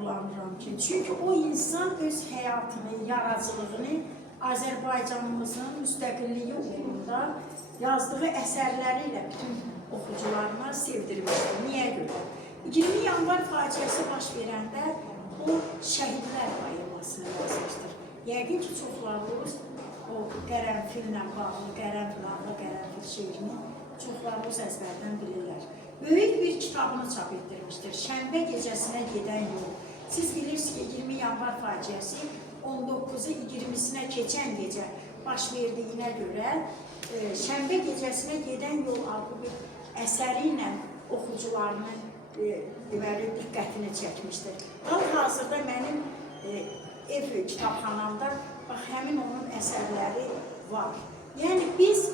qürurlanıram ki, çünki o insan öz həyatını, yaradıcılığını Azərbaycanımızın müstəqilliyi uğrunda yazdığı əsərləri ilə bütün oxucularına sevdirmişdir. Niyə görə? 20 yanvar faciəsi baş verəndə o şəhidlər bayılmasını yazmışdır. Yəqin ki, çoxlarımız o qərənfillə bağlı, qərənfil adlı qərənfil şeirini çoxlarımız əzbərdən bilirlər. Böyük bir kitabını çap etdirmişdir. Şənbə gecəsinə gedən yol. Siz bilirsiniz ki, 20 yanvar faciəsi 19-u 20-sinə keçən gecə baş verdiyinə görə Şənbə gecəsinə gedən yol adlı bir əsəri ilə oxucularını diqqətini çəkmişdir. Hal-hazırda mənim ev kitabxanamda həmin onun əsərləri var. Yəni biz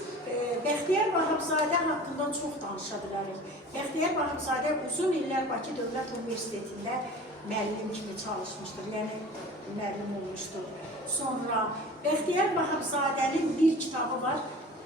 Bəxtiyar Vahabzadə haqqında çox danışa bilərik. Bəxtiyar Vahabzadə uzun illər Bakı Dövlət Universitetində müəllim kimi çalışmışdır, yəni müəllim olmuşdur. Sonra Bəxtiyar Vahabzadənin bir kitabı var,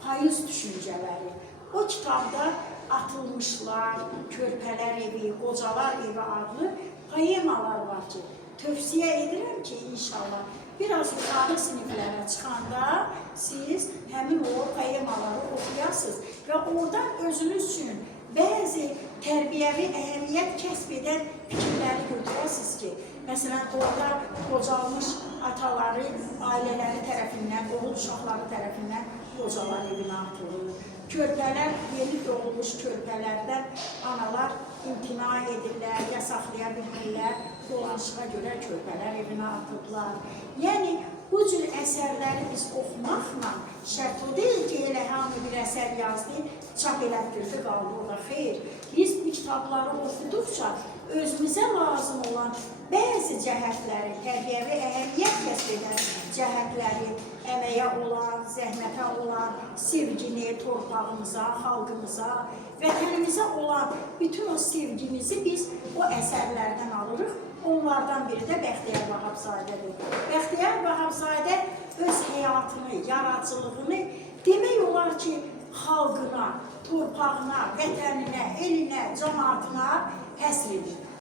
Payız Düşüncələri. O kitabda Atılmışlar, Körpələr evi, Qocalar evi adlı poemalar var ki, tövsiyə edirəm ki, inşallah biraz yuxarı siniflərə çıxanda siz həmin o poemaları oxuyasınız və oradan özünüz üçün bəzi tərbiyəvi əhəmiyyət kəsb edən fikirləri götürəsiniz ki, məsələn, orada qocalmış ataları, ailələri tərəfindən, oğul uşaqları tərəfindən qocalar evinə atılır. Körpələr, yeni doğulmuş körpələrdən analar imtina edirlər, yasaqlaya bilmirlər, dolanışığa görə körpələr evinə atıblar. Yəni, bu cür əsərləri biz oxumaqla şərt o deyil ki, elə hamı bir əsər yazdı, çap elətdirdi, qaldı orada. Xeyr, biz bu kitabları oxuduqca özümüzə lazım olan bəzi cəhətləri, tərbiyəvi əhəmiyyət kəsb edən cəhətləri, əməyə olan, zəhmətə olan, sevgini torpağımıza, xalqımıza, vətənimizə olan bütün o sevgimizi biz o əsərlərdən alırıq. Onlardan biri də Bəxtiyar Vahabzadədir. Bəxtiyar Vahabzadə öz həyatını, yaradıcılığını demək olar ki, xalqına, torpağına, vətəninə, elinə, cəmaatına həsr edir.